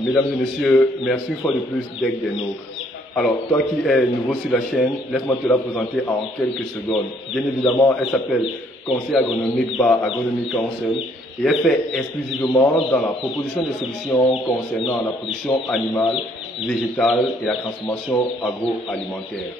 mesdames et messieurs, merci une fois de plus d'être des nôtres. Alors, toi qui es nouveau sur la chaîne, laisse-moi te la présenter en quelques secondes. Bien évidemment, elle s'appelle Conseil agronomique par Agronomy Council et elle fait exclusivement dans la proposition de solutions concernant la production animale, végétale et la transformation agroalimentaire.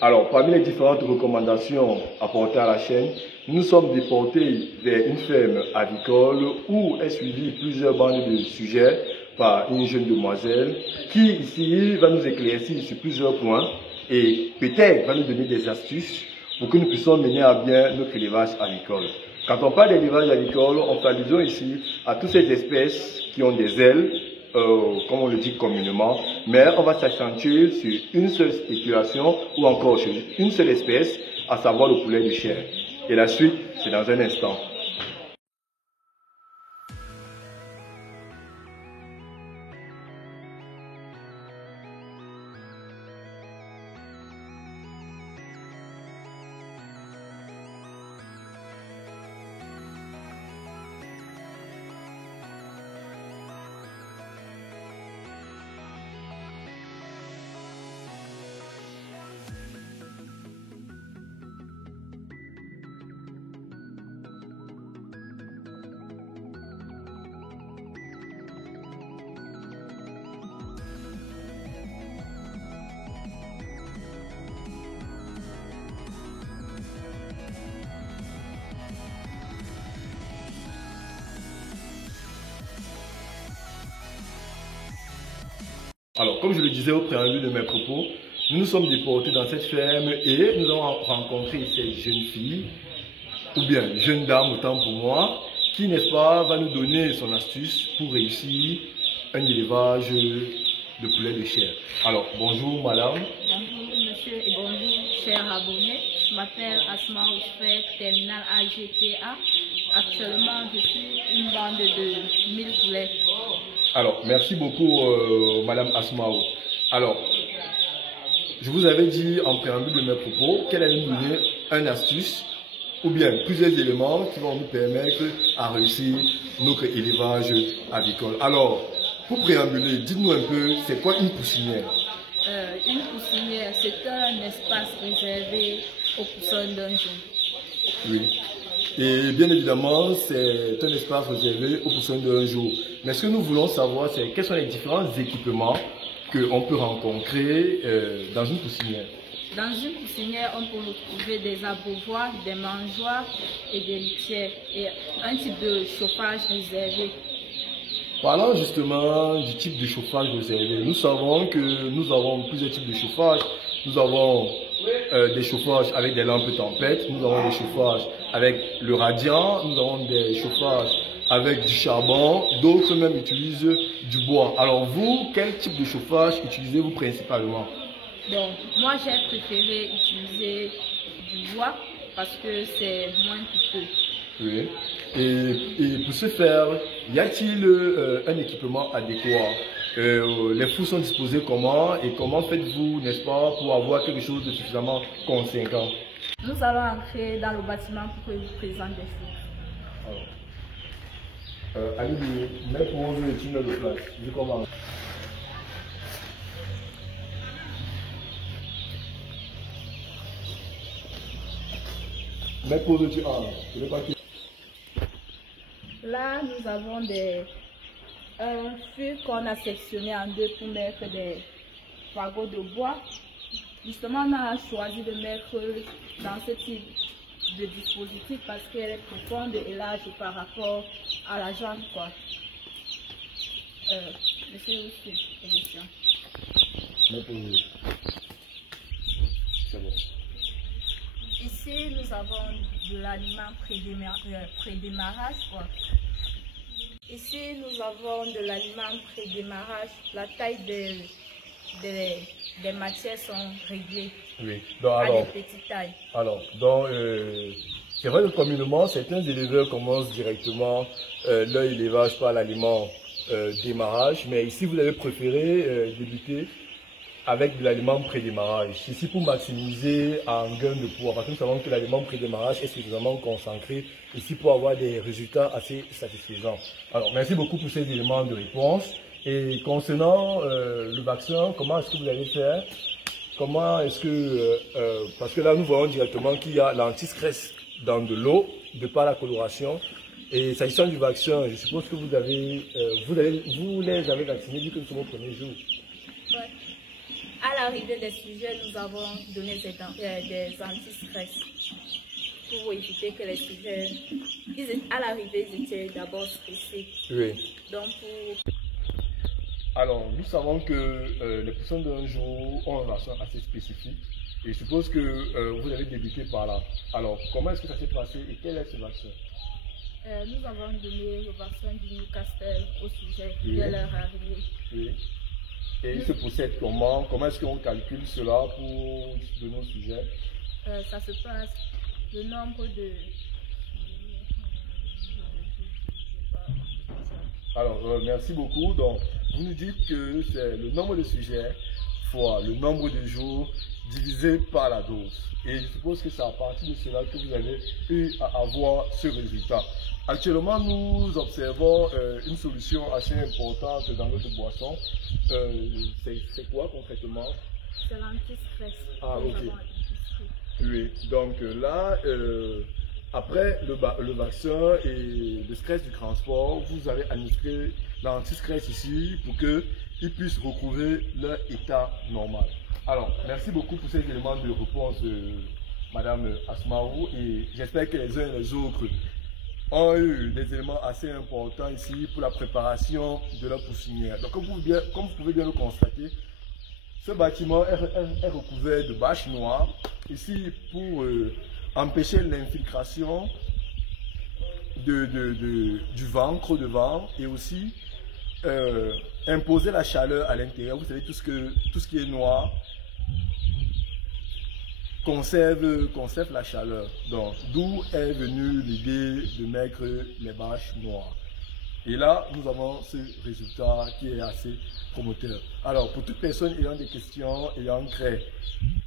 Alors, parmi les différentes recommandations apportées à la chaîne, nous sommes déportés vers une ferme avicole où est suivi plusieurs bandes de sujets par une jeune demoiselle qui ici va nous éclaircir sur plusieurs points et peut-être va nous donner des astuces pour que nous puissions mener à bien notre élevage avicole. Quand on parle d'élevage avicole, on fait allusion ici à toutes ces espèces qui ont des ailes, comme on le dit communément, mais on va s'accentuer sur une seule spéculation ou encore sur une seule espèce, à savoir le poulet de chair. Et la suite, c'est dans un instant. Alors, comme je le disais au préambule de mes propos, nous nous sommes déportés dans cette ferme et nous avons rencontré cette jeune fille, ou bien jeune dame autant pour moi, qui, n'est-ce pas, va nous donner son astuce pour réussir un élevage de poulet de chair. Alors, bonjour madame. Bonjour monsieur et bonjour chers abonnés. Je m'appelle Asma Ousfait, terminal AGTA. Actuellement, je suis une bande de 1000 poulets. Alors, merci beaucoup madame Asmao. Alors, je vous avais dit en préambule de mes propos qu'elle allait nous donner une astuce ou bien plusieurs éléments qui vont nous permettre à réussir notre élevage avicole. Alors, pour préambuler, dites-nous un peu, c'est quoi une poussinière? Une poussinière, c'est un espace réservé aux poussins d'un jour. Oui. Et bien évidemment, c'est un espace réservé aux poussins d'un jour. Mais ce que nous voulons savoir, c'est quels sont les différents équipements qu'on peut rencontrer dans une poussinière. Dans une poussinière, on peut retrouver des abreuvoirs, des mangeoires et des litières et un type de chauffage réservé. Parlant justement du type de chauffage réservé, nous savons que nous avons plusieurs types de chauffage. Nous avons des chauffages avec des lampes tempête, nous avons des chauffages avec le radiant, nous avons des chauffages avec du charbon, d'autres même utilisent du bois. Alors vous, quel type de chauffage utilisez-vous principalement? Bon, moi j'ai préféré utiliser du bois parce que c'est moins coûteux. Oui. Et pour ce faire, y a-t-il un équipement adéquat? Les fours sont disposés comment et comment faites-vous, n'est-ce pas, pour avoir quelque chose de suffisamment conséquent? Nous allons entrer dans le bâtiment pour que je vous présente des fours. Alors, allez, mets pour vous le tunnel de place. Je commence. Mets pour le tunnel. Là, nous avons un fût qu'on a sectionné en deux pour mettre des fagots de bois. Justement, on a choisi de mettre dans ce type de dispositif parce qu'elle est profonde et large par rapport à la jambe, quoi. Monsieur aussi, position. C'est bon. Ici, nous avons de l'aliment pré-démarrage, quoi. Ici, nous avons de l'aliment pré-démarrage. La taille des matières sont réglées. Oui. Donc, à des petites tailles. Alors, c'est vrai que communément, certains éleveurs commencent directement leur élevage par l'aliment démarrage, mais ici, vous avez préféré débuter avec de l'aliment pré-démarrage. Ici, pour maximiser un gain de poids, parce que nous savons que l'aliment pré-démarrage est suffisamment concentré ici pour avoir des résultats assez satisfaisants. Alors, merci beaucoup pour ces éléments de réponse. Et concernant le vaccin, comment est-ce que vous allez faire? Comment est-ce que... parce que là, nous voyons directement qu'il y a l'anti-stress dans de l'eau, de par la coloration. Et s'agissant du vaccin, je suppose que vous avez, vous les avez vaccinés vu que nous sommes au premier jour. Ouais. À l'arrivée des sujets, nous avons donné des anti-stress pour éviter que les sujets, à l'arrivée, ils étaient d'abord stressés. Oui. Donc Alors, nous savons que les personnes d'un jour ont un vaccin assez spécifique. Et je suppose que vous avez débuté par là. Alors, comment est-ce que ça s'est passé et quel est ce vaccin? Nous avons donné le vaccin du Newcastle au sujet de leur arrivée. Oui. Et il se procède comment? Comment est-ce qu'on calcule cela pour donner au sujet? Ça se passe, le nombre de... Alors, merci beaucoup. Donc, vous nous dites que c'est le nombre de sujets fois le nombre de jours divisé par la dose. Et je suppose que c'est à partir de cela que vous avez eu à avoir ce résultat. Actuellement, nous observons une solution assez importante dans notre boisson. C'est quoi concrètement? C'est l'anti-stress. Ah, ok. Oui, donc là, après le vaccin et le stress du transport, vous avez administré l'anti-stress ici pour qu'ils puissent retrouver leur état normal. Alors, merci beaucoup pour ces éléments de réponse, Madame Asmaou, et j'espère que les uns et les autres ont eu des éléments assez importants ici pour la préparation de leur poussinière. Donc, comme vous pouvez bien le constater, ce bâtiment est recouvert de bâches noires, ici pour empêcher l'infiltration du vent, creux de vent, et aussi imposer la chaleur à l'intérieur. Vous savez, tout ce qui est noir conserve la chaleur. Donc, d'où est venue l'idée de mettre les bâches noires. Et là, nous avons ce résultat qui est assez promoteur. Alors, pour toute personne ayant des questions, ayant trait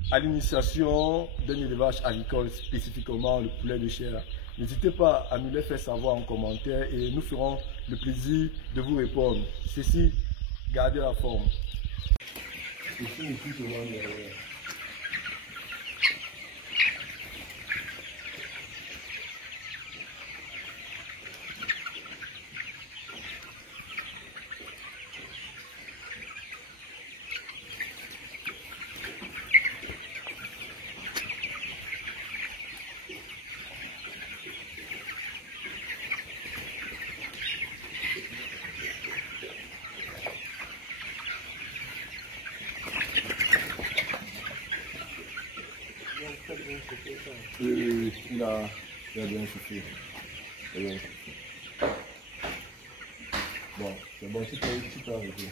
à l'initiation d'un élevage agricole, spécifiquement le poulet de chair, n'hésitez pas à nous les faire savoir en commentaire et nous ferons le plaisir de vous répondre. Ceci, gardez la forme. Oui, il a bien soufflé. Bon, c'est bon, tu peux arrêter.